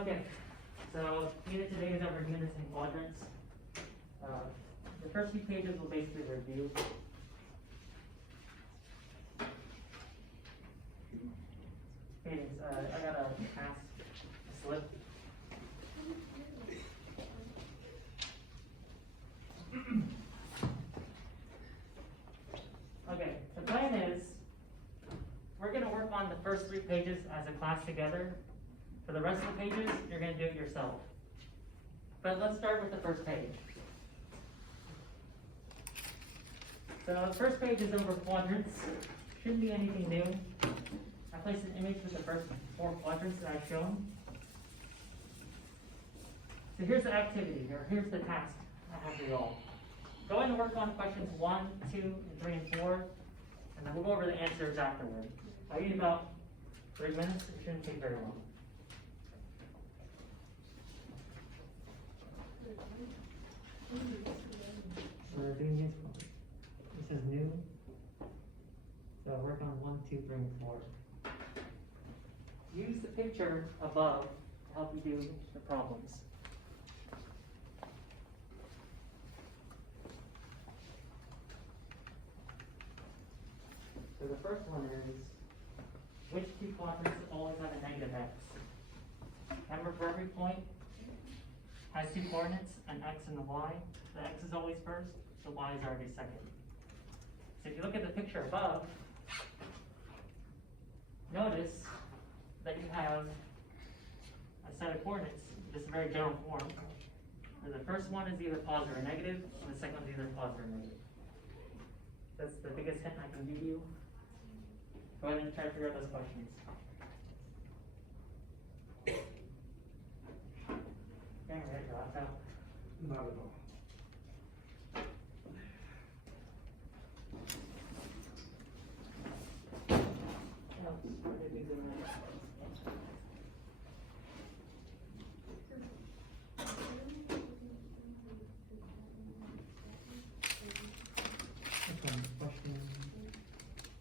Okay, so unit today is over units and quadrants. The first few pages will basically review. Cadence, I got a task slip. Okay, the plan is, we're gonna work on the first 3 pages as a class together. For the rest of the pages, you're gonna do it yourself. But let's start with the first page. So the first page is over quadrants. Shouldn't be anything new. I placed an image with the first 4 quadrants that I've shown. So here's the activity, or here's the task I have for you all. Go ahead and work on questions 1, 2, and 3, and 4, and then we'll go over the answers afterward. I need about 3 minutes, it shouldn't take very long. We're doing this is new. So work on 1, 2, 3, and 4. Use the picture above to help you do the problems. So the first one is, which 2 quadrants always have a negative x? Remember, for every point has 2 coordinates, an x and a y. The x is always first, the y is already second. So if you look at the picture above, notice that you have a set of coordinates, this is a very general form. And the first one is either positive or negative, and the second one is either positive or negative. That's the biggest hint I can give you. Go ahead and try to figure out those questions. Dang, right, dropped out. Not at all.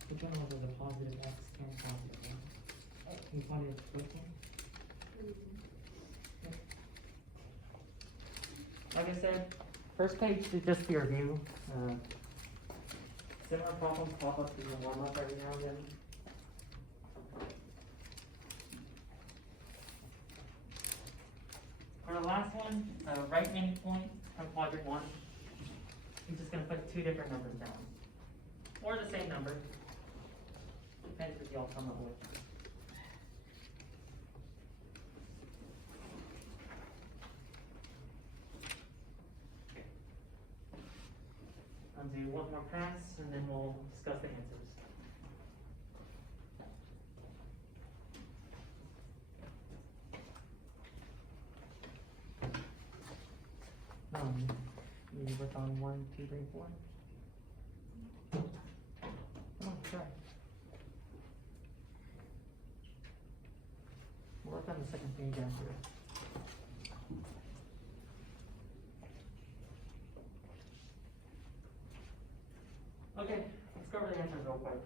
Which one was a positive x and positive y? Can you find it first one? Like I said, first page is just your review. Similar problems pop up in the warm-up every now and then. For the last one, write any point from quadrant 1. You're just going to put 2 different numbers down. Or the same number. Depends what you all come up with. I'll do one more pass and then we'll discuss the answers. You work on 1, 2, 3, 4. Come on, try. We'll work on the second page after. Okay, let's go over the answers real quick.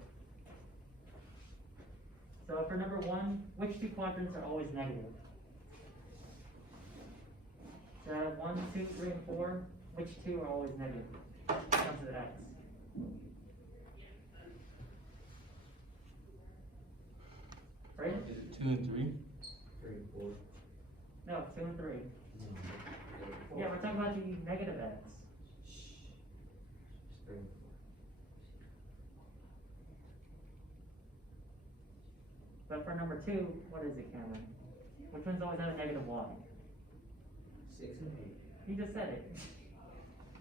So for number 1, which 2 quadrants are always negative? So 1, 2, 3, and 4, which 2 are always negative? Comes to the x. Right? 2 and 3? 3 and 4. No, 2 and 3. Yeah, we're talking about the negative x. 3 and 4. But for number 2, what is it, Cameron? Which ones always have a negative y? 6 and 8. You just said it.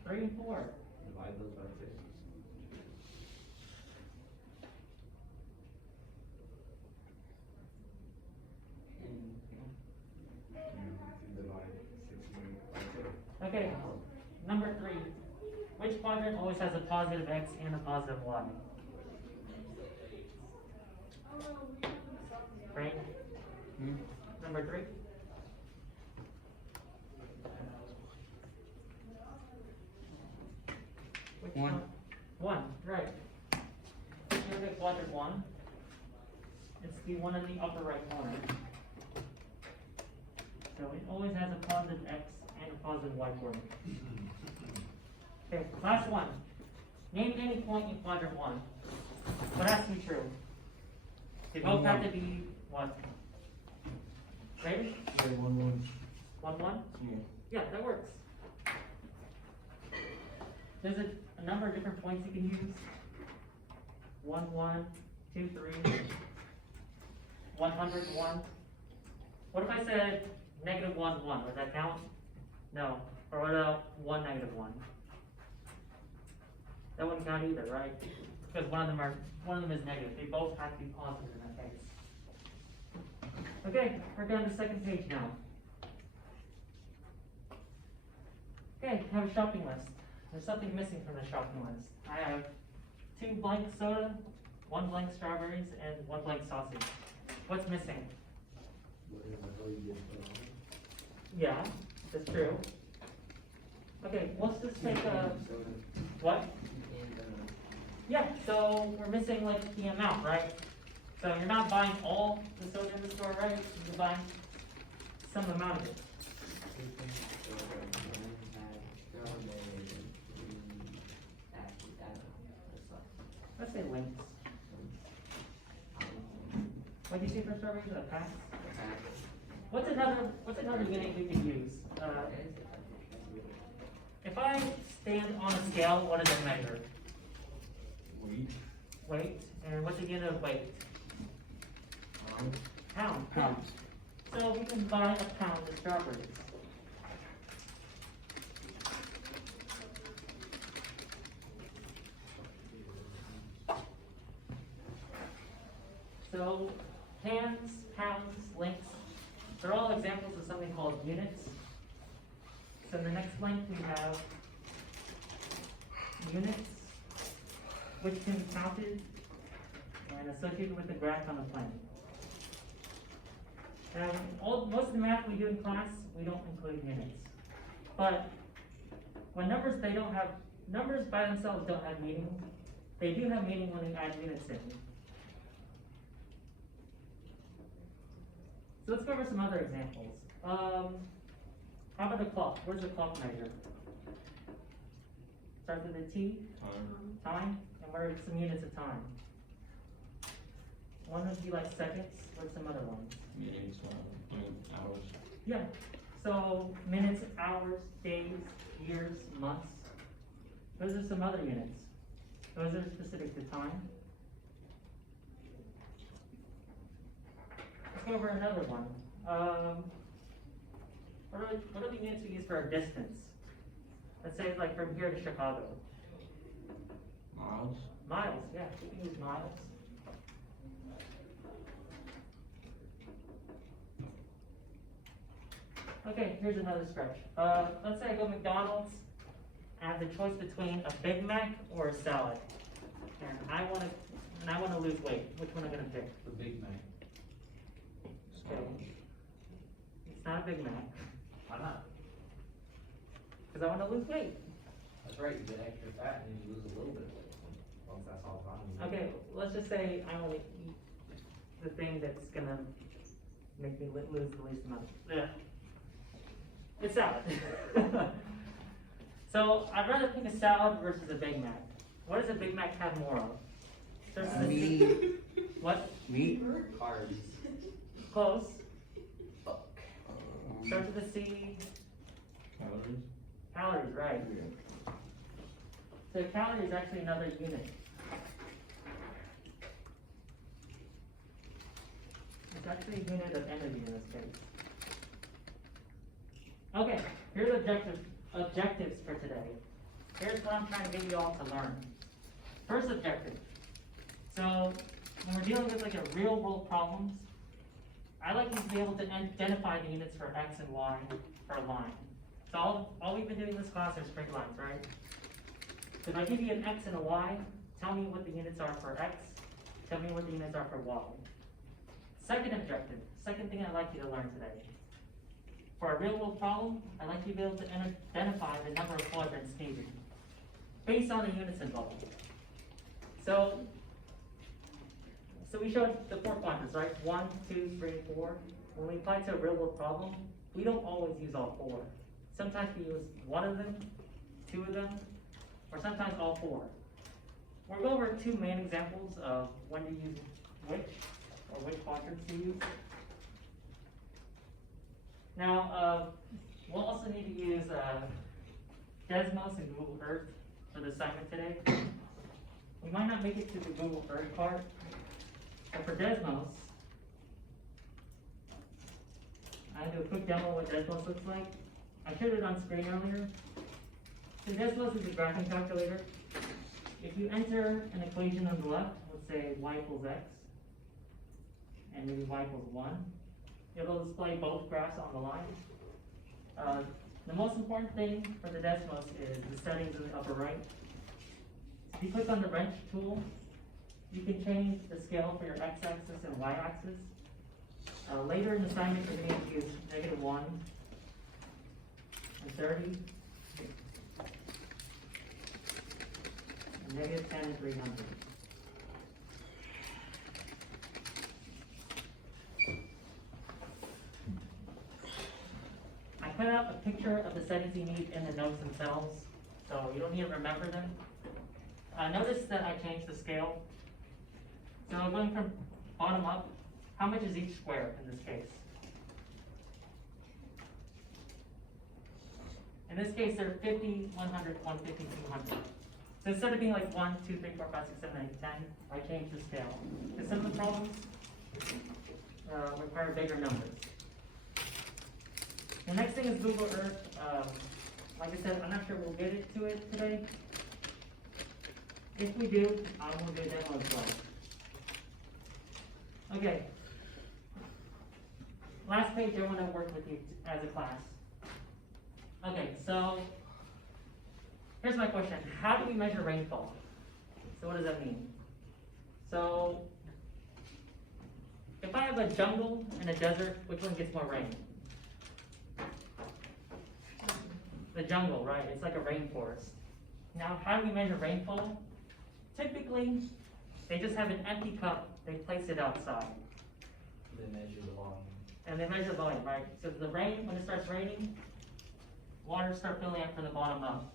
3 and 4. Divide those by 6. Divide 6 by 6. Okay, number 3. Which quadrant always has a positive x and a positive y? Right? Number 3. Which 1. 1, right. If you look at quadrant 1, it's the one in the upper right corner. So it always has a positive x and a positive y coordinate. Okay, last one. Name any point in quadrant one. What has to be true? They both have to be what? Greater? Yeah, 1, 1, 1? Yeah. Yeah, that works. There's a number of different points you can use. 1, 1, 2, 3, 101. What if I said -1, 1? Would that count? No. Or what about 1, -1? That wouldn't count either, right? Because one of them is negative. They both have to be positive in that case. Okay, we're down to the second page now. Okay, I have a shopping list. There's something missing from the shopping list. I have 2 blank soda, 1 blank strawberries, and 1 blank sausage. What's missing? What is the hell you get? Yeah, that's true. Okay, let's just take a, what? Yeah, so we're missing like the amount, right? So you're not buying all the soda in the store, right? You're buying some amount of it. Let's say links. What do you see for strawberries? A pack? What's another unit we could use? If I stand on a scale, what does it measure? Weight. Weight, and what's the unit of weight? Pound. Pounds. So we can buy a pound of strawberries. So hands, pounds, links, they're all examples of something called units. So in the next blank we have units, which can be counted and associated with the graph on the plan. And most of the math we do in class, we don't include units. But when numbers by themselves don't have meaning, they do have meaning when they add units in. So let's go over some other examples. How about a clock? What does a clock measure? Starts with a T, time, and what are some units of time? One would be like seconds. What's some other ones? Minutes, hours. Yeah. So minutes, hours, days, years, months. Those are some other units. Those are specific to time. Let's go over another one. What are the units we use for our distance? Let's say like from here to Chicago. Miles. Miles, yeah, we can use miles. Okay, here's another stretch. Let's say I go to McDonald's, I have the choice between a Big Mac or a salad. And I wanna lose weight. Which one am I gonna pick? The Big Mac. Okay. It's not a Big Mac, Why not? because I wanna lose weight. That's right, you get extra fat and you lose a little bit of weight. Once that's all gone. Okay, let's just say I wanna eat the thing that's gonna make me lose the least amount. Yeah. It's salad. So I'd rather pick a salad versus a Big Mac. What does a Big Mac have more of? Starts with a C. Meat. What? Meat. Carbs. Close. Fuck. Starts with a C. Calories. Calories, right. Yeah. So calorie is actually another unit. It's actually a unit of energy in this case. Okay, here's objectives for today. Here's what I'm trying to get you all to learn. First objective. So when we're dealing with like a real world problems, I like you to be able to identify the units for X and Y for a line. So all we've been doing in this class are straight lines, right? So if I give you an X and a Y, tell me what the units are for X, tell me what the units are for Y. Second objective, second thing I'd like you to learn today. For a real world problem, I'd like you to be able to identify the number of quadrants needed based on the units involved. So we showed the 4 quadrants, right? 1, 2, 3, 4. When we apply to a real world problem, we don't always use all four. Sometimes we use one of them, two of them, or sometimes all four. We'll go over two main examples of when to use which, or which quadrants to use. Now, we'll also need to use Desmos and Google Earth for the assignment today. We might not make it to the Google Earth part, but for Desmos, I'll do a quick demo of what Desmos looks like. I showed it on screen earlier. So Desmos is a graphing calculator. If you enter an equation on the left, let's say y equals x, and maybe y equals 1, it'll display both graphs on the line. The most important thing for the Desmos is the settings in the upper right. If you click on the wrench tool, you can change the scale for your x-axis and y-axis. Later in the assignment, you're going to use -1 and 30, and -10 and 300. I put up a picture of the settings you need in the notes themselves, so you don't need to remember them. Notice that I changed the scale. So going from bottom up, how much is each square in this case? In this case, they're 50, 100, 150, 200. So instead of being like 1, 2, 3, 4, 5, 6, 7, 8, 10, I changed the scale. Because some of the problems require bigger numbers. The next thing is Google Earth. Like I said, I'm not sure we'll get to it today. If we do, I will do a demo as well. Okay. Last page, I want to work with you as a class. Okay, so here's my question. How do we measure rainfall? So what does that mean? So if I have a jungle and a desert, which one gets more rain? The jungle, right? It's like a rainforest. Now, how do we measure rainfall? Typically, they just have an empty cup. They place it outside. They measure the volume. And they measure the volume, right? So the rain, when it starts raining, water start filling up from the bottom up.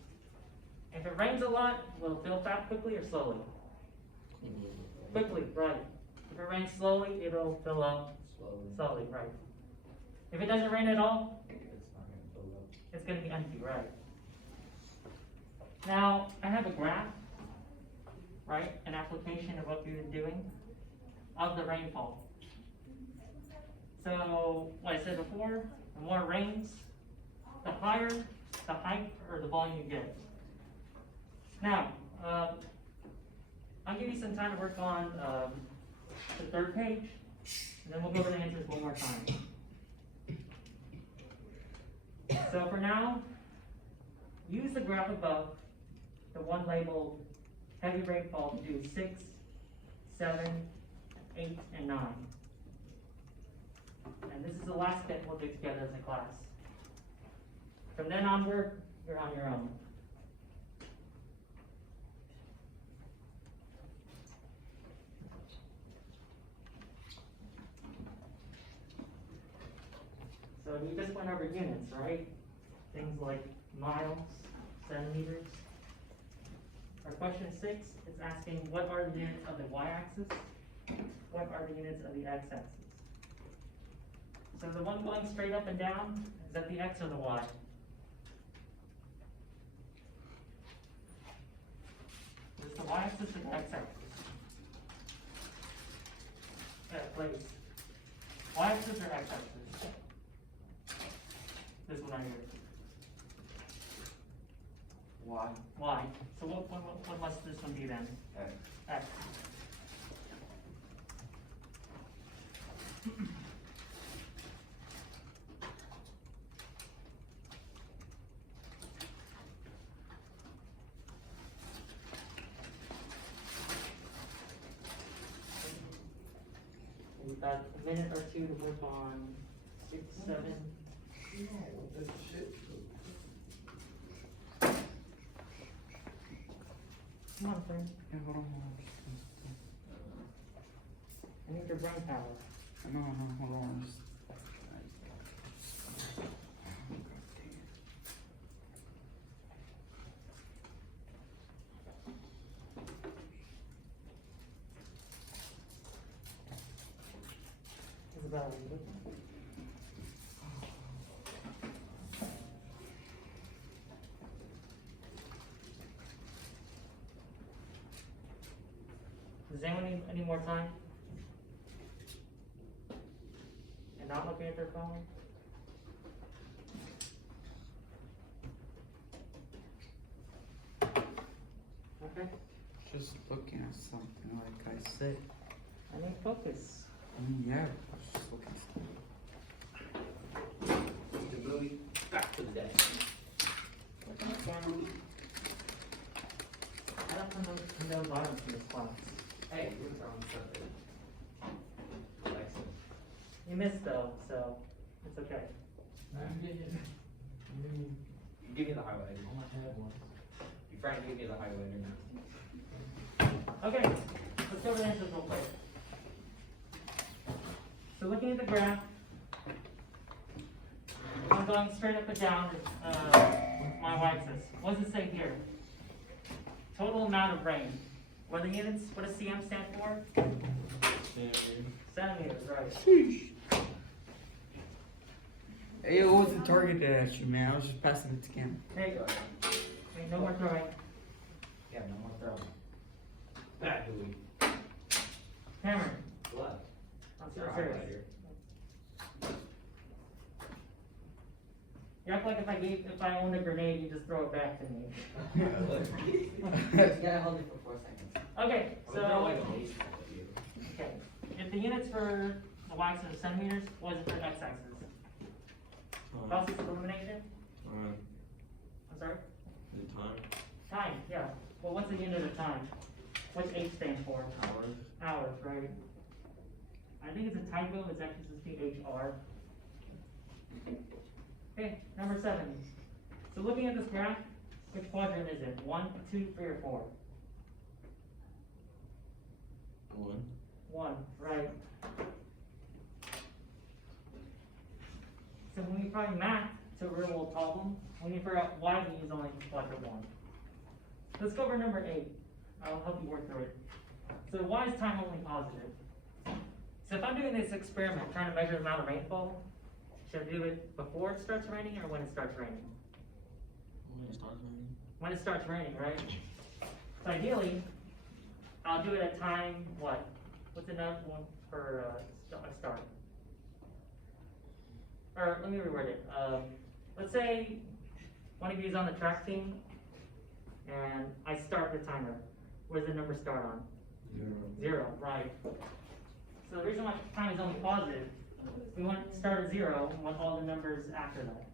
If it rains a lot, will it fill fast quickly or slowly? Quickly, right. If it rains slowly, it'll fill up slowly, right. If it doesn't rain at all, It's not gonna fill up. it's going to be empty, right? Now, I have a graph, right? An application of what we've been doing of the rainfall. So, like I said before, the more it rains, the higher the height or the volume you get. Now, I'll give you some time to work on the third page, and then we'll go over the answers one more time. So for now, use the graph above, the one labeled heavy rainfall, to do 6, 7, 8, and 9. And this is the last bit we'll do together as a class. From then onward, you're on your own. So we just went over units, right? Things like miles, centimeters. For question 6, it's asking what are the units of the y-axis? What are the units of the x-axis? So the one going straight up and down, is that the x or the y? Is it the y-axis or the x-axis? Yeah, please. Y-axis or x-axis? This one right here. Why? Y. So what must this one be then? X. X. We've got a minute or two to work on 6, 7. Come on, friend. I need your brain power. No, hold on. value. Does anyone need any more time? And not looking at their phone? Okay, Just looking at something, like I said. I need focus. Yeah, I was just looking at something. The movie, back to the desk. I don't condone violence in this class. Hey, you're on something. Alexa. You missed though, so it's okay. Give me the highlighter. You Frank, give me the highlighter. Okay, let's go over the answers real quick. So looking at the graph, I'm going straight up and down, my y-axis. What does it say here? Total amount of rain. What are the units? What does CM stand for? Centimeters, right. Sheesh. It wasn't targeted at you, man. I was just passing it to Cam. Hey, hey, no more throwing. Yeah, no more throwing. That Louis. Cameron, What? I'm Your so serious. highlighter. You act like if I owned a grenade, you just throw it back to me. You gotta hold it for 4 seconds. Okay, I'm gonna throw like so, a baseball at you. okay. If the units for the y-axis are centimeters, what is it for x-axis? Process of elimination? I'm sorry? The time, Time, yeah. Well, what's the unit of time? What's H stand for? hours, Hours, right? I think it's a typo, it's actually supposed to be HR. Okay, number 7. So looking at this graph, which quadrant is it? 1, 2, 3, or 4? 1, 1, right. So when we find math to a real world problem, we need to figure out why we use only quadrant 1. Let's go over number 8. I'll help you work through it. So why is time only positive? So if I'm doing this experiment, trying to measure the amount of rainfall, should I do it before it starts raining or when it starts raining? when it starts raining. When it starts raining, right? So ideally, I'll do it at time, what? What's enough one for a start? Or let me reword it. Let's say one of you is on the track team, and I start the timer. What does the number start on? 0, right. So the reason why time is only positive, we want to start at 0, and want all the numbers after that.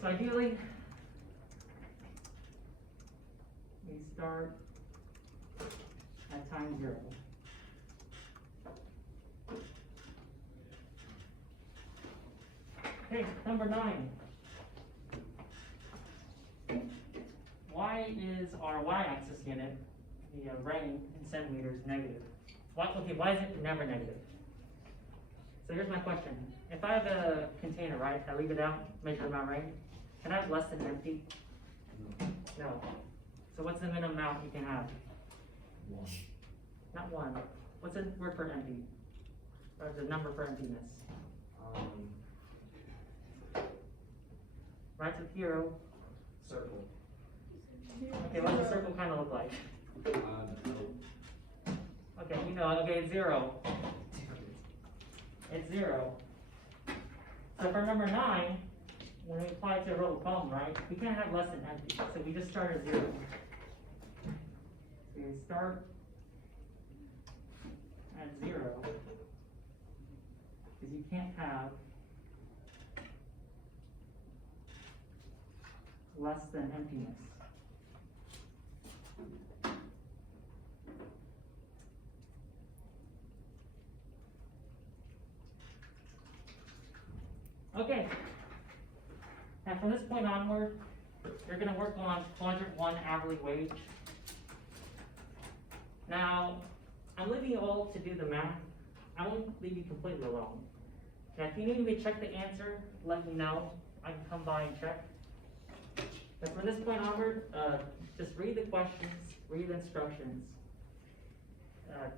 So ideally, we start at time 0. Okay, number 9. Why is our y-axis unit, the rain in centimeters, negative? Why is it never negative? So here's my question. If I have a container, right, I leave it out, measure the amount of rain, can I have less than empty? No. So what's the minimum amount you can have? 1. Not 1. What's the word for empty? Or the number for emptiness? Right to 0. Circle. Okay, what's the circle kind of look like? No. Okay, you know, okay, it's 0. It's 0. So for number 9, when we apply it to a real problem, right, we can't have less than empty, so we just start at 0. So you start at 0, because you can't have less than emptiness. Okay. And from this point onward, you're going to work on quadrant 1 hourly wage. Now, I'm leaving you all to do the math. I won't leave you completely alone. Now, if you need me to check the answer, let me know. I can come by and check. But from this point onward, just read the questions, read the instructions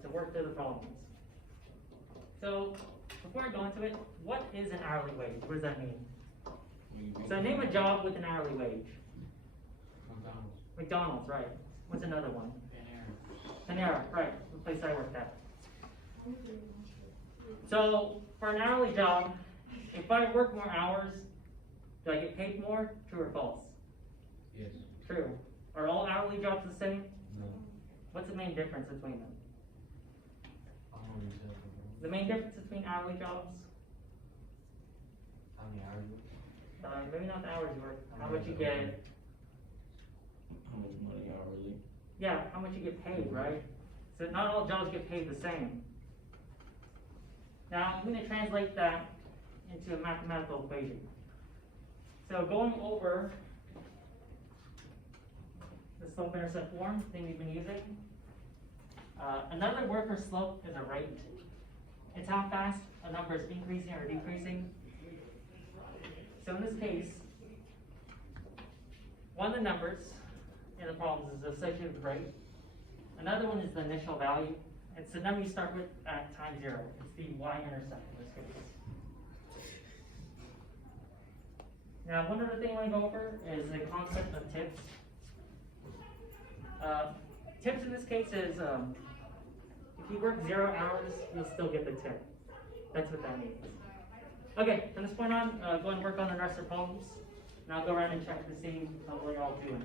to work through the problems. So, before I go into it, what is an hourly wage? What does that mean? We- So name a job with an hourly wage. McDonald's. McDonald's, right. What's another one? Panera, right, the place I worked at. So, for an hourly job, if I work more hours, do I get paid more? True or false? Yes. True. Are all hourly jobs the same? No. What's the main difference between them? I don't know yourself. The main difference between hourly jobs? How many hours? Maybe not the hours you work, how much you get, How much money hourly? yeah, how much you get paid, right? So not all jobs get paid the same. Now, I'm gonna translate that into a mathematical equation. So going over the slope-intercept form thing we've been using, another word for slope is a rate. It's how fast a number is increasing or decreasing. So in this case, one of the numbers in the problems is associated with rate. Another one is the initial value. It's the number you start with at time 0. It's the y-intercept in this case. Now, one other thing I want to go over is the concept of tips. Tips in this case is if you work 0 hours, you'll still get the tip. That's what that means. Okay, from this point on, go ahead and work on the rest of the problems, and I'll go around and check to see how well you're all doing.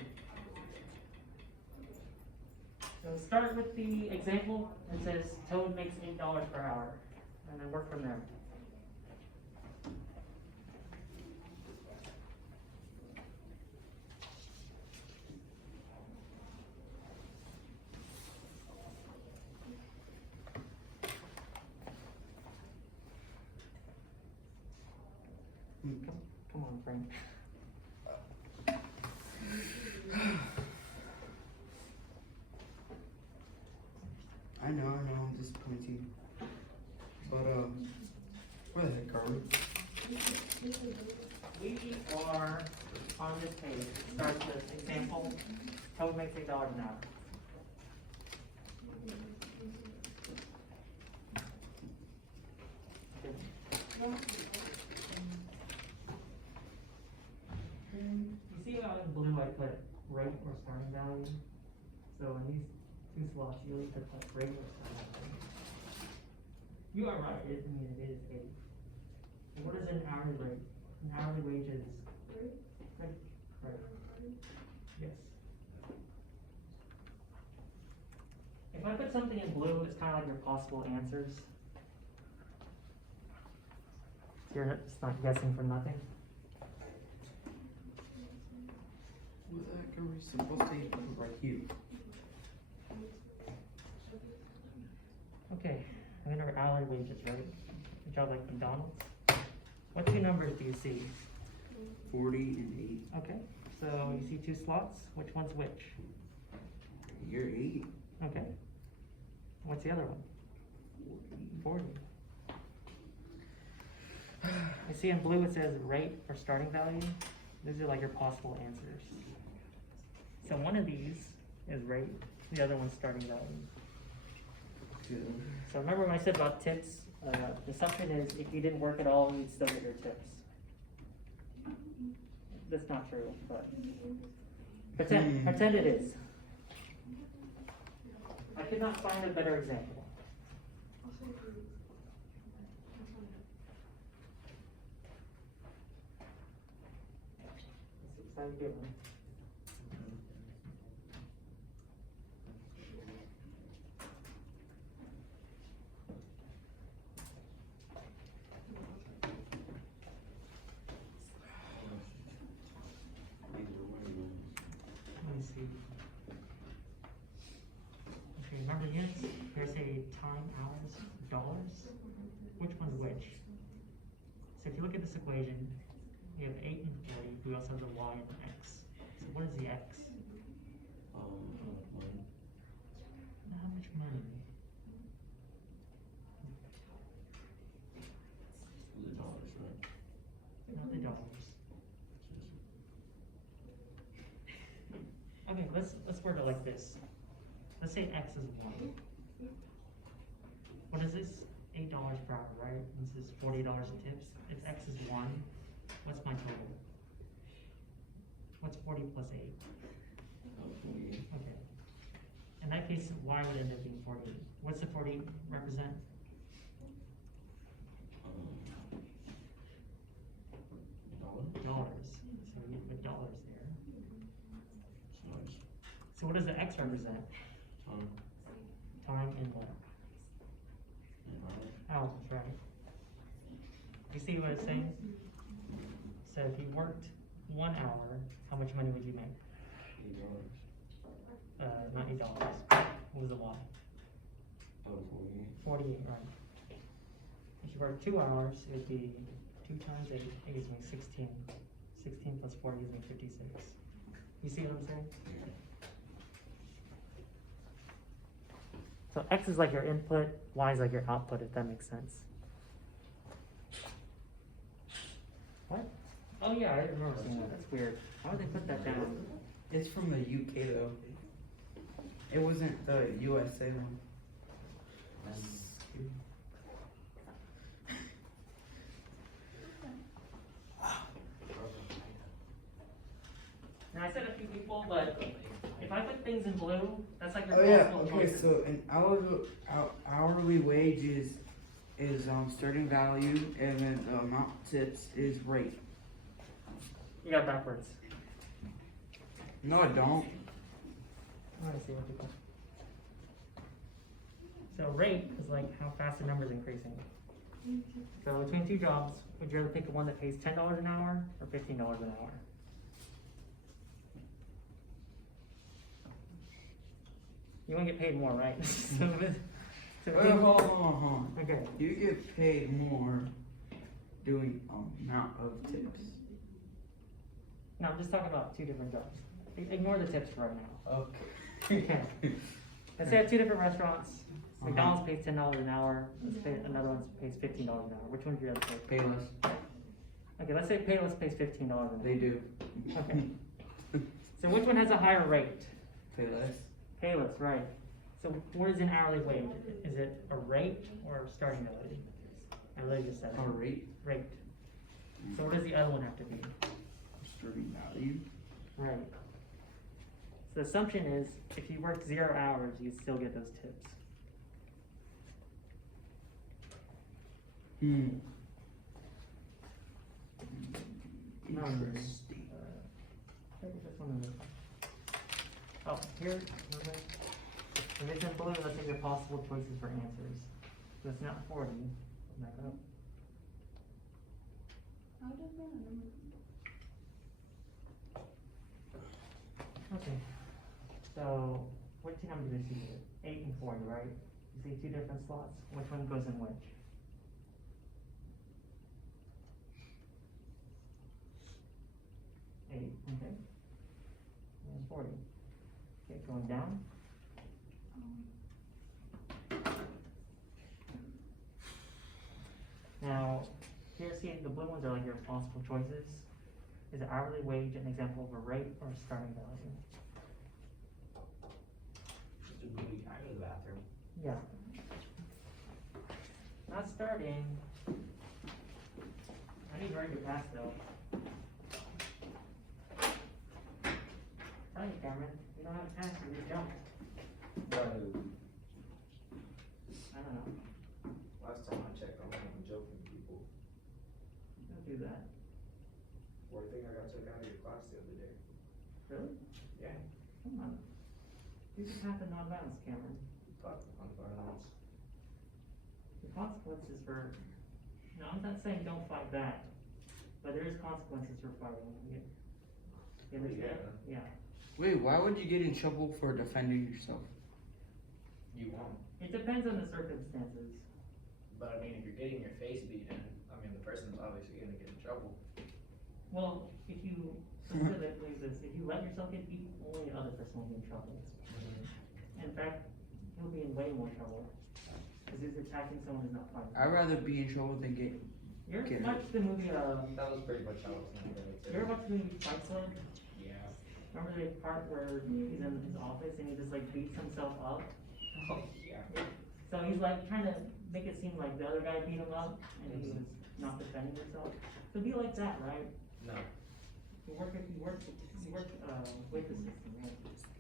So start with the example. It says Toad makes $8 per hour, and then work from there. Come on, Frank. I know, I'm disappointed. But, where the heck are we? We are on this page. It starts with example. Toad makes $8 an hour. You see how in blue I put rate or starting value? So in these two slots, you really put like rate or starting value. You are right, it is 8. And what is an hourly rate? An hourly wage is? Right. Yes. If I put something in blue, it's kind of like your possible answers. You're just not guessing for nothing. What the heck are we supposed to put right here? Okay, I mean our hourly wages, right? A job like McDonald's. What two numbers do you see? 40 and Okay, so you see 2 slots. Which one's which? 8. You're 8. Okay. What's the other one? 40. I see in blue it says rate or starting value. These are like your possible answers. So one of these is rate, the other one's starting value. Good. So remember when I said about tips, the assumption is if you didn't work at all, you'd still get your tips. That's not true, but pretend it is. I could not find a better example. Sounds good, huh? Let me see. Okay, remember units? There's a time, hours, dollars. Which one's which? So if you look at this equation, we have 8 and 40. We also have the y and the x. So what is the x? Money. How much money? The dollars, right? Not the dollars. Okay, let's word it like this. Let's say x is 1. What is this? $8 $8 per hour, right? This is $40 in tips. If X is 1, what's my total? What's 40 plus 8? 48. Okay. In that case, Y would end up being 48. What's the 40 represent? Dollar? Dollars. So you put dollars there. Nice. So what does the X represent? Time. Time and what? And hours. Hours, right? You see what it's saying? So if you worked 1 hour, how much money would you make? $8. Not $8. What was the Y? 48. 48, right. If you work 2 hours, it would be 2 times 8, it gives me 16. 16 plus 40 gives me 56. You see what I'm saying? Yeah. So X is like your input, Y is like your output, if that makes sense. What? Oh yeah, I remember seeing that, that's weird. Why would they put that down? It's from the UK though. It wasn't the USA one. Now I said a few people, but if I put things in blue, that's like your Oh yeah. possible Okay. choices. So an hourly wage is starting value, and then the amount tips is rate. You got it backwards. No, I don't. I want to see what people. So rate is like how fast the number's increasing. So between 2 jobs, would you rather pick one that pays $10 an hour or $15 an hour? You want to get paid more, right? so Hold on. okay. You get paid more doing amount of tips. No, I'm just talking about 2 different jobs. Ignore the tips for right now. Okay. Okay. Let's say I have 2 different restaurants. McDonald's pays $10 an hour. Let's say another one pays $15 an hour. Which one do you rather take? Payless. Okay, let's say Payless pays $15 an hour. They do. Okay. So which one has a higher rate? Payless. Payless, right. So what is an hourly wage? Is it a rate or a starting value? I literally just said it. A rate. Rate. So what does the other one have to be? Starting value. Right. So the assumption is if you worked 0 hours, you'd still get those tips. Interesting. Maybe this one is- Oh, here, okay. If it's in blue, let's say your possible choices for answers. So it's not 40. Back up. Okay. So, what 2 numbers do you see here? 8 and 40, right? You see 2 different slots. Which one goes in which? 8, okay. And 40. Okay, going down. Now, here, see, the blue ones are like your possible choices. Is an hourly wage an example of a rate or a starting value? Just a booty time in the bathroom. Yeah. Not starting. I need ready to pass though. Tell you, Cameron, you don't have a pass, you just jump. I don't know. Last time I checked, I'm not joking people. Don't do that. Or I think I got took out of your class the other day. Really? Yeah. Come on. You just have to non-violence, Cameron. Fuck, on violence. The consequences for, no, I'm not saying don't fight back, but there is consequences for fighting. You understand? Yeah. Wait, why would you get in trouble for defending yourself? You won't. It depends on the circumstances. But I mean, if you're getting your face beat in, I mean, the person's obviously gonna get in trouble. Well, if you, consider that, believe this, if you let yourself get beat, only the other person will be in trouble. In fact, he'll be in way more trouble, because he's attacking someone who's not fighting. I'd rather be in trouble than get. You ever Get watch the movie, That was pretty much how it's gonna go. you ever watch the movie Fight Club? Yeah. Remember the part where he's in his office and he just like beats himself up? Oh, yeah. So he's like trying to make it seem like the other guy beat him up and he was not defending himself. So be like that, right? No, You work with the system, right?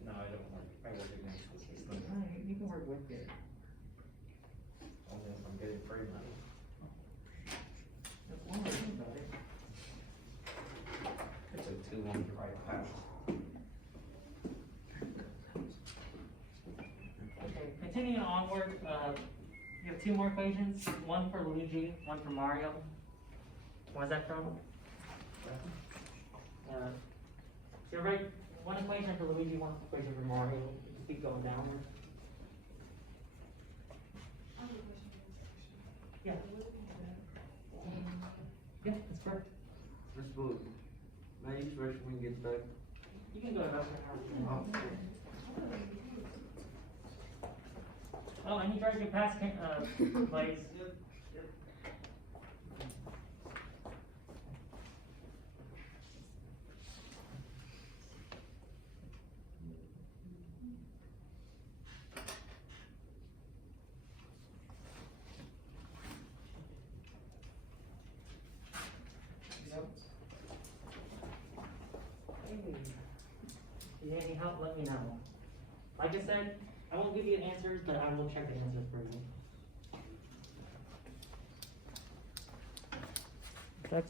no, I don't work, I work against the system, Right, you can work with it. only if I'm getting free money. That's one way to think about it. It took too long to write fast. Okay, continuing onward, you have two more equations, one for Luigi, one for Mario. Where's that from? So you write one equation for Luigi, one equation for Mario, just keep going downward. Yeah. Yeah, that's correct. Let's vote. My each freshman gets back. You can go about that. Oh, and you try to get past, plays. Hey, if you need any help, let me know. Like I said, I won't give you answers, but I will check the answers for you.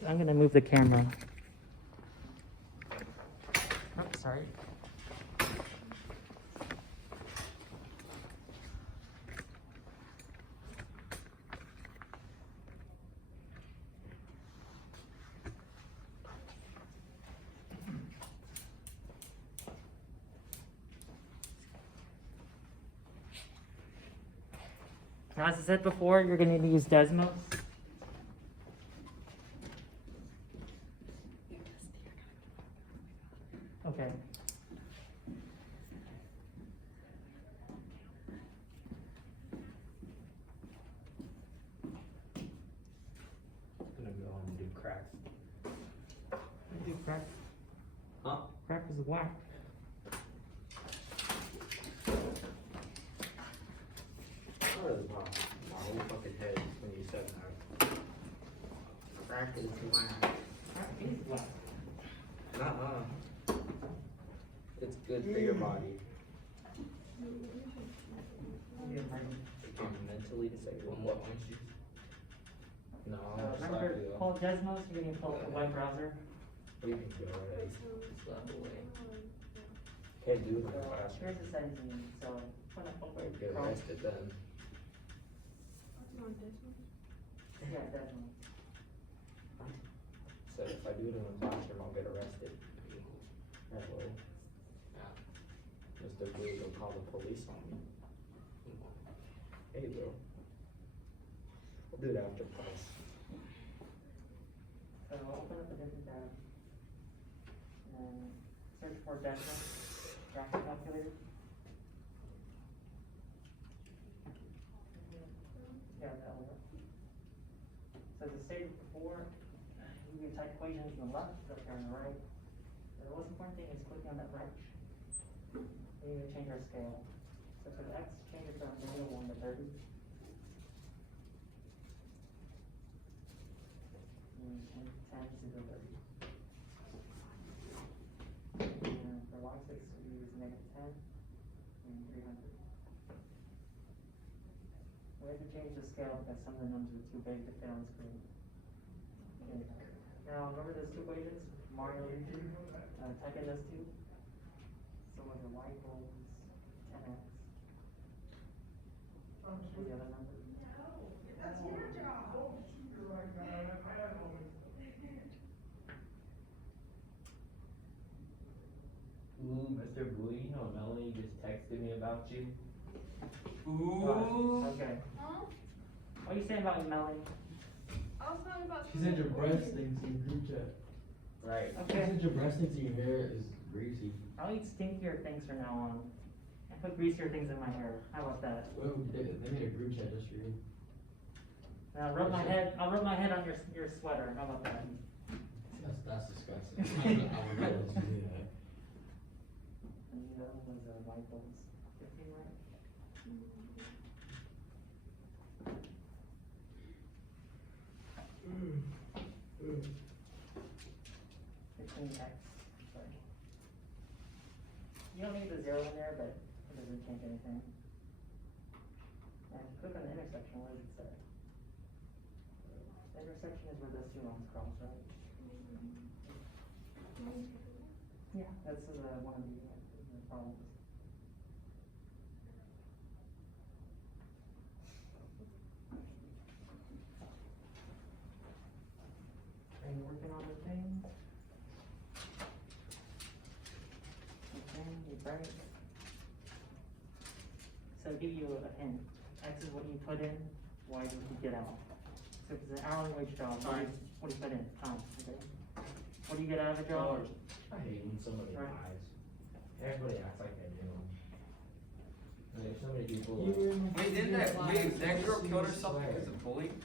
I'm gonna move the camera. Oh, sorry. Now, as I said before, you're going to need to use Desmos. Okay. I'm gonna go and do cracks. Do crack. Huh? Crack is whack. That was my whole fucking head when you said that. Crack is whack. Crack is whack. Nuh-uh. It's good for your body. Yeah, right. It can mentally disable what won't you? No, Remember, slap pull Desmos, you're going to pull up the web browser. you can go ahead. Slap away. Can't do that fast. Here's the settings you need. So, put up over Get Chrome. arrested then. Yeah, Desmos. So if I do it in the classroom, I'll get arrested. Hello. Mr. Blue will call the police on me. Hey, Will. We'll do it after class. So, open up a different tab. And search for Desmos. Graphic calculator. Yeah, that'll work. So as I stated before, you can type equations on the left, up here on the right. The most important thing is clicking on that right. We need to change our scale. So for the x, change it from -1 to 30. And 10 to the 30. And for y6, we use -10 and 300. We have to change the scale because some of the numbers are too big to fit on the screen. Okay. Now, remember those two equations? Mario and Luigi? Type in those two. So with the y equals 10x. What's the other number? Ooh, Mr. Blue, you know Melanie just texted me about you? Ooh. Okay. Huh? What are you saying about Melanie? I was talking about. She said your breast stinks in your group chat. Right. She Okay. said your breast stinks and your hair is greasy. I'll eat stinkier things from now on. And put greasier things in my hair. How about that? Well, they made a group chat just for you. Now I'll rub my head on your sweater. How about that? That's disgusting. I would not let you do that. And the other one was y equals 15, right? between X, sorry. You don't need the zero in there, but it doesn't change anything. And click on the intersection, what does it say? The intersection is where those two lines cross, right? Yeah, that's one of the problems. Are you working on the thing? Okay, you break. So I'll give you a hint. X is what you put in, Y is what you get out. So if it's an hourly wage job, what do you put in? Time, okay? What do you get out of a job? I hate when somebody Right. lies. Everybody acts like they do. Like so many people. Wait, that girl killed herself because of bullying?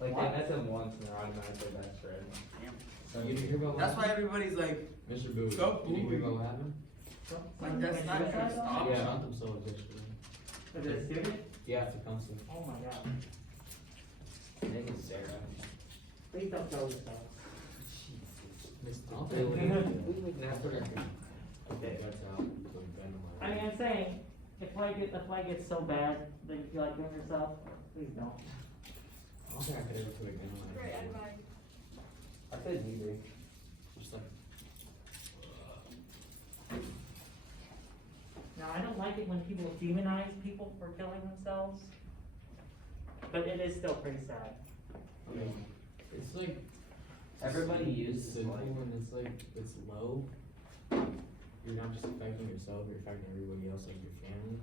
Like they met them once and they're automatically best friends. So you didn't hear about what That's why happened? everybody's like, Mr. Bowie, Stop you didn't hear bullying. about what happened? like that's not gonna They stop. Yeah. shot themselves yesterday. Is it a student? Yeah. At the council. Oh my god. Her name is Sarah. Please don't kill yourself. I'll We tell you. would never. Okay, that's out. So Ben will- I mean, I'm saying, if life gets so bad that you feel like killing yourself, please don't. I don't think I could ever put a gun on my Great head. advice. I said neither. Just like, Now, I don't like it when people demonize people for killing themselves, but it is still pretty sad. I mean, it's like. Everybody it's uses simple life. and it's like, it's low. You're not just affecting yourself, you're affecting everybody else, like your family.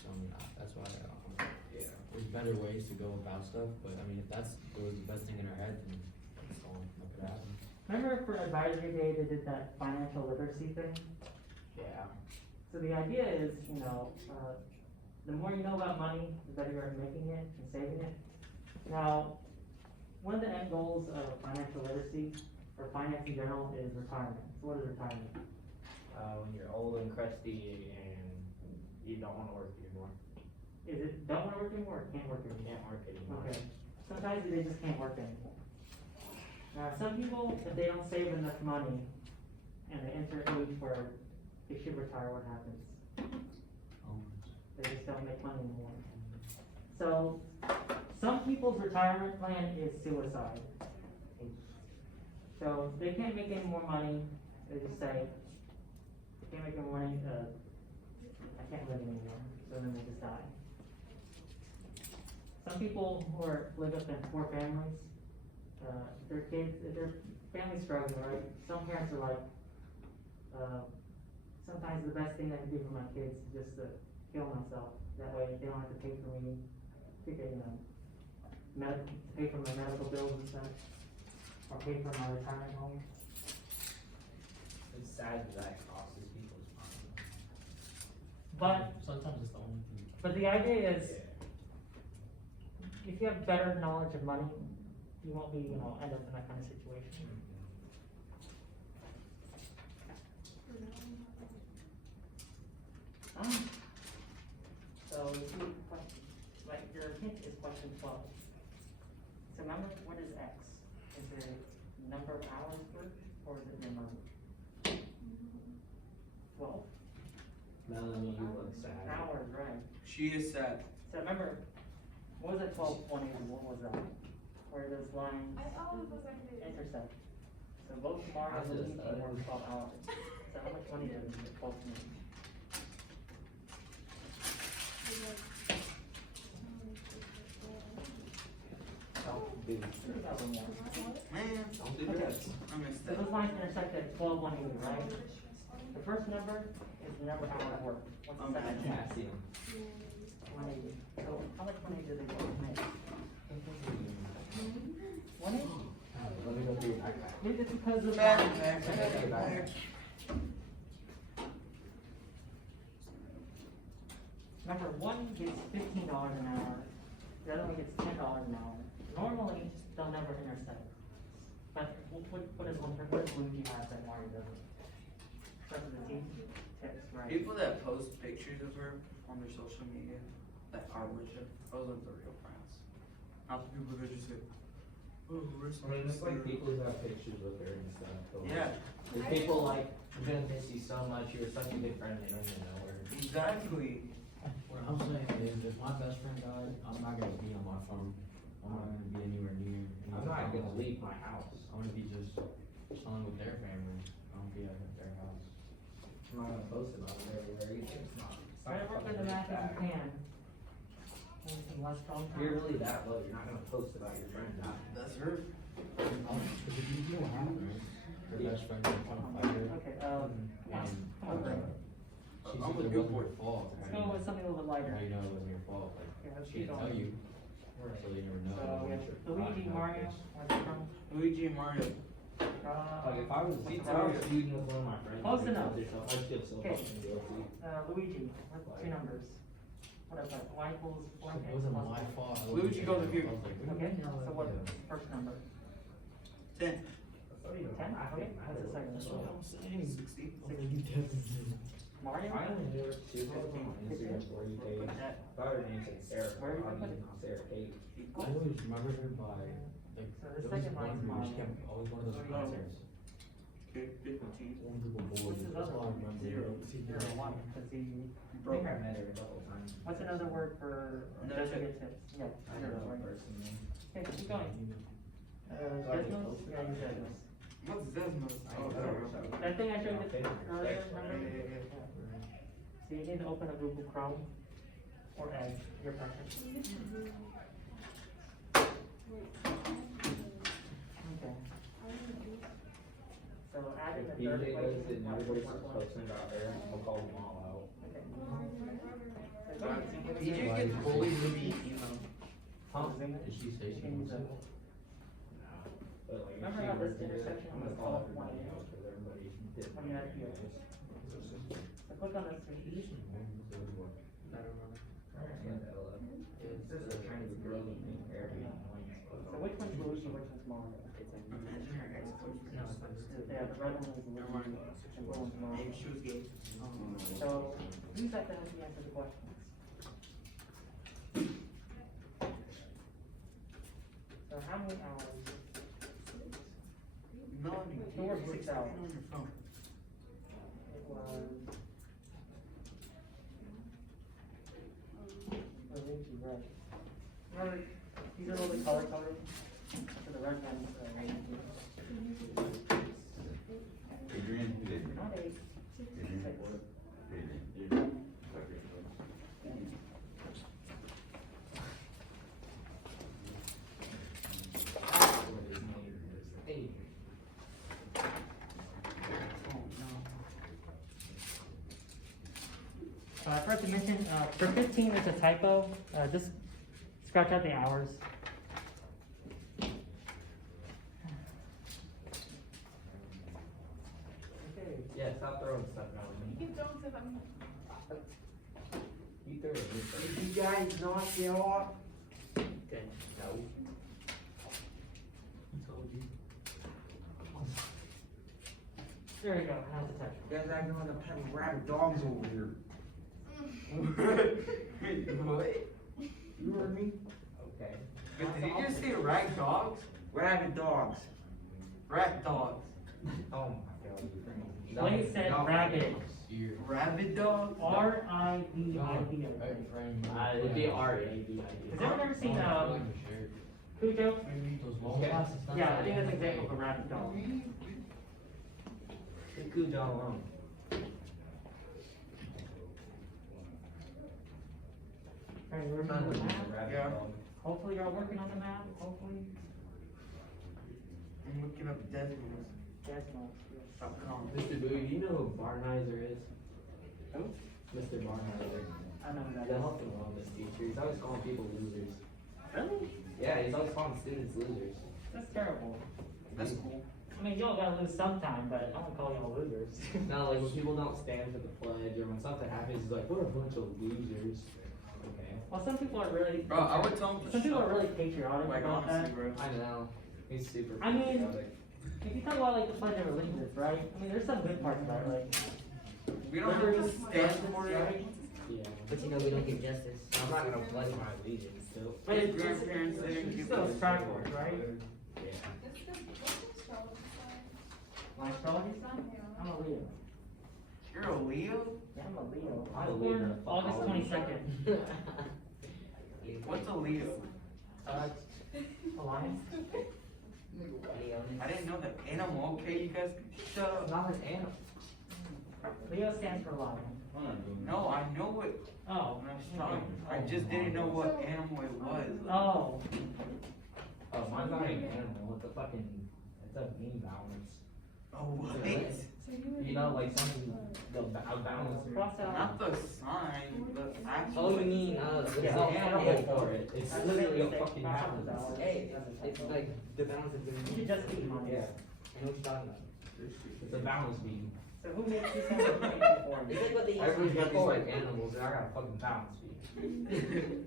So, I mean, that's why, Yeah. there's better ways to go about stuff, but I mean, if that's, it was the best thing in our head, then that's all that could happen. Remember for advisory day, they did that financial literacy thing? Yeah. So the idea is, the more you know about money, the better you are at making it and saving it. Now, one of the end goals of financial literacy, or finance in general, is retirement. So what is retirement? When you're old and crusty and you don't wanna work anymore. Is it don't wanna work anymore or can't work You anymore? can't work anymore. Okay, sometimes they just can't work anymore. Now, some people, if they don't save enough money, and they enter an age where they should retire, what happens? They just don't make money anymore. So, some people's retirement plan is suicide. So, if they can't make any more money, they just say, can't make any more money, I can't live anymore, so then they just die. Some people live up in poor families, their kids, if their family's struggling, right? Some parents are like, sometimes the best thing I can do for my kids is just to kill myself. That way they don't have to pay for me, to get, pay for my medical bills and stuff, or pay for my retirement home. It's sad that costs people's money. But, Sometimes it's the only thing. but the idea is, if you have better knowledge of money, you won't be, end up in that kind of situation. So, if you, like, your hint is question 12. So remember, what is X? Is it number of hours worked, or is it number? 12 Melanie, you look sad. hours, right? She is sad. So remember, what was that 12:20, and what was that? Where those lines I always was like this. intersect. So both Mark and Luigi were 12 hours. So how much money does it 12 mean? Dude, 3,000 more. Man, don't do Okay. that. I missed So that. those lines intersect at 12:180, right? The first number is the number of hours worked. What's the second? Potassium. 180. So how much money do they both make? 180? Let me go through your backpack. Maybe it's because of. Back. Number one gets $15 an hour, the other one gets $10 an hour. Normally, they'll never intersect. But what does Luigi have that Mario doesn't? Starts with a T, tips, right? People that post pictures of her on their social media that are legit, those are the real friends. Not the people that just like, I mean, it's like people who have pictures with her and stuff. but like, Yeah, There's people like, I'm gonna miss you so much, you were such a good friend, they don't even know her. exactly. What I'm saying is, if my best friend died, I'm not gonna be on my phone. I'm not gonna be anywhere near. I'm not gonna leave my house. I'm gonna be just chilling with their family. I don't be at their house. I'm not gonna post about it everywhere either. It's not. Try to work with the math if you can. Anything less strong If you're time? really that low, you're not gonna post about your friend dying. That's her. Cause if you don't have right? Your best friend can come fight her. Okay, And, she's I'm either with you. wasn't your fault. let's go with something a little bit lighter. How you know it wasn't your fault, like, Okay, let's she keep didn't tell going. you, so you never know. So we have Luigi, Mario, what's it from? Luigi and Mario. Like if I was What's feuding with one of my friends. Close and they enough. killed themselves, I'd feel so Okay. fucking guilty. Luigi, what's two numbers? What is that, y equals one It x wasn't plus my one. fault. I Luigi wasn't goes there. with you. I was like, what do Okay, you mean? so what's the first number? 10. So, you know, 10, I okay, think what's the second? That's what I'm saying. 60. Mario? I only knew her two people on Instagram for you days. Thought her name said Sarah. Where are you I'll gonna use Sarah Kate. I always remember her by, like, So there the was second one line's girl, she Mario. kept always one of those concerts. Okay, 15. One group of boys, What's his that's other all I one? remember. Zero. Zero, one, because he, I think I met her a couple times. what's another word for No doesn't get tips? Yeah, I don't zero, know right? personally. Okay, keep going. Desmos? Yeah, you Desmos. What's Desmos? Oh, sorry. That thing I showed you earlier, Yeah, remember? yeah, yeah. So you need to open a Google Chrome or Edge, your preference. Okay. So adding If the third BJ equation. does it and everybody starts posting about her, we'll call them all out. Okay. So go ahead, see what it DJ says. gets bullied with the, you know. Huh? Did she say she Can use was? a- But like, if Remember she how this were to do it, intersection I'm was gonna call called everybody 20? out, cause everybody did. When you had here. So click on this. This is a kind of girly thing, very annoying. So which one's Luigi, which one's Mario? Imagine her ex-boyfriend. Yeah, the red one is Luigi, Never mind. and blue one's Mario. Maybe she was gay. So, use that to help you answer the questions. So how many hours? No, I mean, It works 6 hours. on your phone. It was. Luigi, red. Remember, these are all the color coded, so the red one's, Luigi. Adrian, who did? Not 8, 6. Hey, Oh, no. I forgot to mention, for 15, there's a typo, just scratch out the hours. Okay. yeah, stop throwing stuff around You me. can don't say I'm. You threw it. If you guys knock it off. Okay, no. There you go, how's the touch? You guys acting like a pack of rabid dogs over here. What? You heard me? Okay. Did you just say rag dogs? Rabid dogs. Rat dogs. Oh my god, you freaking. Blaine said No. rabbit, Rabid dogs? R-I-B-I-D, It'd be R-A-B-I-D. Has anyone ever seen, Cujo? Those long glasses. Yeah, I think that's an example of a rabid dog. Leave Cujo alone. Alright, we're Son moving was on a the map. rabbit Yeah. dog. Hopefully you're all working on the map, hopefully. I'm looking up Desmos. Desmos, yes. .com. Mr. Bowie, do you know who Barnheiser is? Who? Mr. Barnheiser. I know who that He's a is. health and wellness teacher. He's always calling people losers. Really? Yeah, he's always calling students losers. That's terrible. That's cool. I mean, y'all gotta lose sometime, but I don't call y'all losers. No, like when people don't stand for the pledge or when something happens, he's like, we're a bunch of losers. Okay. Well, some people are really. Bro, I would tell him to Some people shut are really patriotic Like, about honestly, that. bro. I know. He's super I mean- patriotic. If you talk about like the Pledge of Allegiance, right? I mean, there's some good parts about it, like. We don't have to stand for it. Yeah. But you know we don't give justice. I'm not gonna pledge my allegiance to. But it's Grandparents there, it's give still us- Star Wars, right? Yeah. It's the, what's the astrology sign? My astrology sign? I'm a Leo. You're a Leo? Yeah, I'm a Leo. I I'm a was Leo. born August 22nd. What's a Leo? Alliance? I didn't know that. Animal, okay, you guys shut up. It's not an animal. Leo stands for lion. No, I know what, Oh. I just didn't know what animal it was. Oh. Oh, mine's not an animal, it's a fucking, it's a mean balance. Oh, what? So you would. You know, like something, the balance. Cross out. Not the sign, the actual. Oh, you mean, there's Yeah. an animal for it, it's I literally a literally fucking say cross balance. out. Hey, it's like, the balance is You in. should just eat mine. Yeah, I know what you're talking about. It's a balance beam. So who makes you sound like for me? It's like what they Everyone's got these like animals, and I got a fucking balance beam.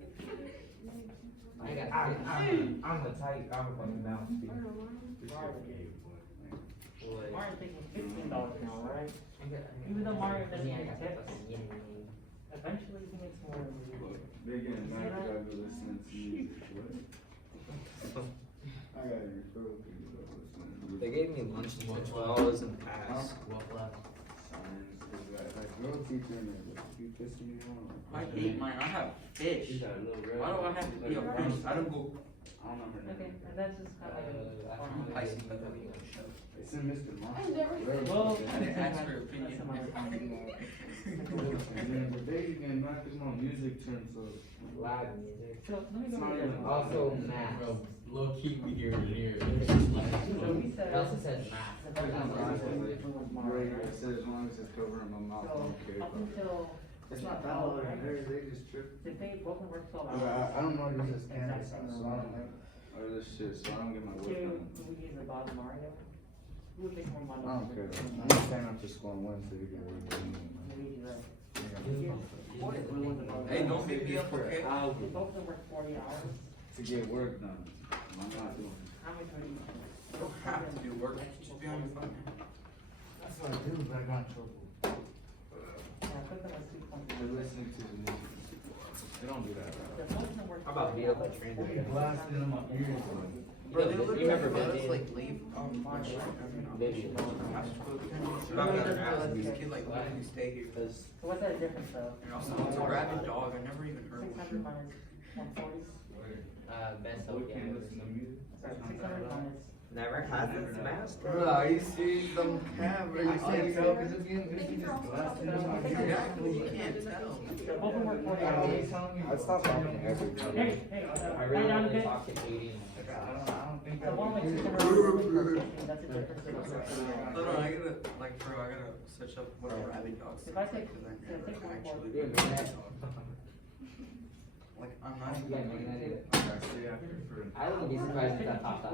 I'm the type, I'm a fucking balance beam. Mario's taking $15 an hour, right? Even though Mario doesn't get tips, eventually he makes more than you. They're getting mad because I go listening to music. What? I gotta refer people to listening to They music. gave me lunch $12 in pass. What left? Science is like girl teacher and you pissing me off. I hate mine, I have fish. Why do I have to be a fish? I don't go. I don't know her Okay, name. and that's just kind of I see, but I don't even show. It's in Mr. Marshall. I've never Girl Well, teacher. I didn't ask for your that's opinion. some other time. And then the day you can knock them on music terms of. Loud music. So let me go It's not over even- this. Also math. Low key, we hear it here. So we said. It also says math. the first one was Right, Mario. it says as long as it's covering my mouth, I So don't care. up until. It's not that loud in there, they just trip. Did they both work 12 hours? I don't know if this is Canada, Exact so same I don't amount. like, or this shit, so I don't get my Two, work done. who would use the bottom Mario? Who would make more money? I don't care, I'm just saying I'm just going Wednesday to get work done. Luigi, right? Hey, don't beat me up, okay? They both of them work 40 hours. To get work done, I'm not doing it. How much would you? You don't have to do work, just be on your phone. That's what I do, but I got in trouble. Yeah, I put them as 2.5. They're listening to the music. They don't do that, The right? both of them work How about 40 vehicle hours. transit? Blasting in my ears. Bro, they You literally remember let us Baby? like leave lunch. Baby. This kid like letting me stay here. So what's that difference though? And also, it's a rabid dog, I never even heard of 600 one. minus 140? Best We can't listen to music. Sorry, 600 minus. Never had this mask. Bro, are you serious? Them camera, you can't tell. Thank you for all the help. Exactly, you can't tell. So both of them work 40 hours. I stopped talking to everybody. Hey, hey, I write really down a only bit. talk to Katie. I don't think. So one makes 600 hours, that's a difference in the No, no, I gotta, like, bro, I gotta search up what a rabid dog is. If I take- Because I so never take one actually Yeah, been man. a dog. Like, I'm not Yeah, even. man, I did it. Okay, see, I prefer. I wouldn't be surprised if that popped out.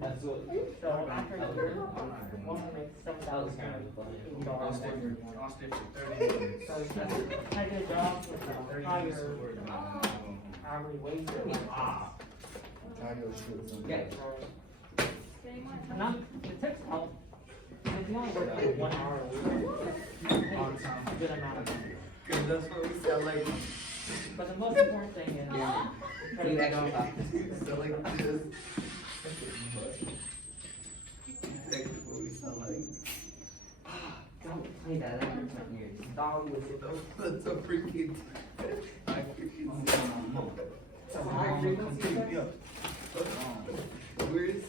That's what. So after a year, one will make $7,280. I'll stay for 30 minutes. So it's just, I did a job with a higher hourly wage. Tie your shoes on. Okay. Not, the tips help, if you only work like 1 hour a week, it's a good amount of money. Cause that's what we sound like. But the most important thing is. See that going back. We sound like this. That's what we sound like. Don't play that, that hurts my ears. Dog was it. That's a freaking. I freaking. That's a high frequency. Where is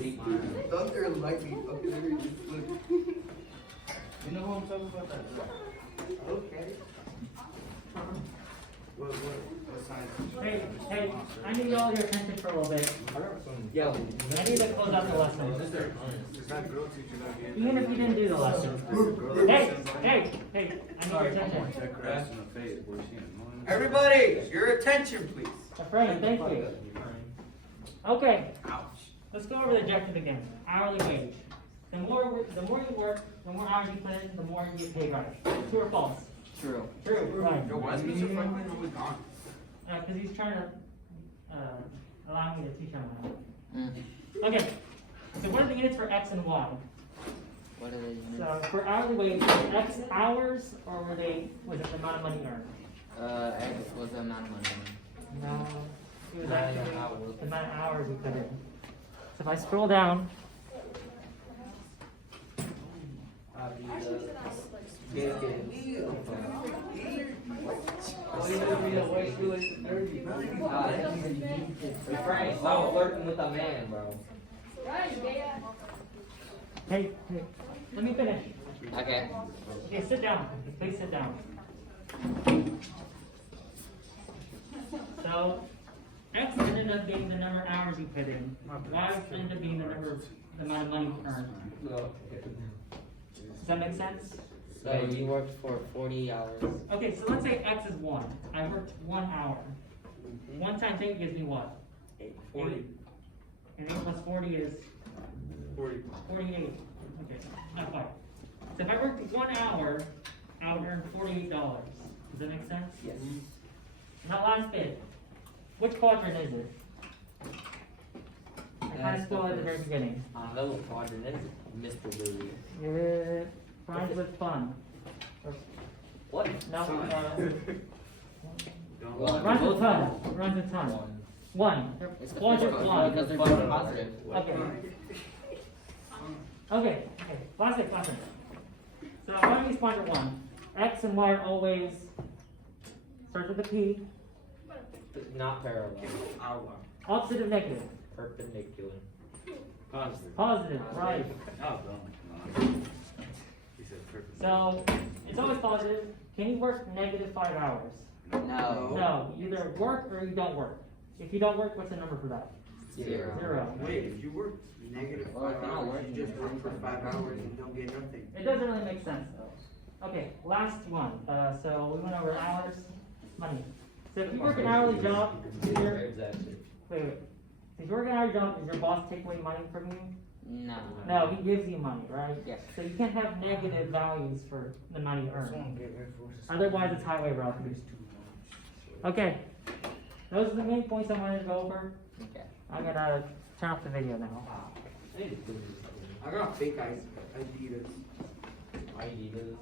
Beat mine. Thunder and lightning? Okay, there you just look. You know what I'm talking about that? Okay. What science? Hey, hey, I need all your attention for a little bit. Yo. I need to close out the lesson. Is that girl teacher that gave? Even if you didn't do the lesson. Hey, hey, hey, I need your attention. Check her ass in the face, boy, she annoying. Everybody, your attention, please. Afraid, thank you. Okay, Ouch. let's go over the objective again. Hourly wage. The more you work, the more hours you put in, the more you get paid, right? True or false? True. True, right. Yo, why is Mr. Franklin always gone? Cause he's trying to, allow me to teach him how. Okay, so what are the units for X and Y? What are they? So for hourly wage, X hours, or was it the amount of money earned? X was the amount of money. No, it was Not actually even hours. the amount of hours you put in. So if I scroll down, Frank, stop flirting with a man, bro. hey, let me finish. Okay. Okay, sit down. Please sit down. So, X ended up being the number of hours you put in. Y ended up being the amount of money you earned. Does that make sense? So you worked for 40 hours. Okay, so let's say X is 1. I worked 1 hour. 1 times 8 gives me what? 40. And 8 plus 40 is? 40. 48. Okay, not quite. So if I worked 1 hour, I would earn $48. Does that make sense? Yes. Now last bit. Which quadrant is it? I kind That's of spoiled the at the very first. beginning. I know what quadrant is, Mr. Louie. It rhymes with fun. What? No, Well, rhymes with both- ton. Rhymes with ton. 1. Quadrant 1. Because they're both positive. Okay. Okay, last thing. So I want to use quadrant 1. X and Y are always, starts with a P, Not parallel. opposite of negative. Perpendicular. Positive, right. So, it's always positive. Can you work negative 5 hours? No. No, you either work or you don't work. If you don't work, what's the number for that? 0. 0. Wait, if you work negative Well, if 5 you're not hours, working, you just it's work for fine. 5 hours and don't get nothing. It doesn't really make sense though. Okay, last one. So we went over hours, money. So if you work an hourly job, Exactly. wait. If you work an hourly job, does your boss take away money from you? No. No, he gives you money, right? Yes. So you can't have negative values for the money you earn. Otherwise, it's highway robbery. Okay. Those are the main points I wanted to go over. Okay. I'm gonna turn off the video now. I need to do this. I got fake Adidas. Why do you do this?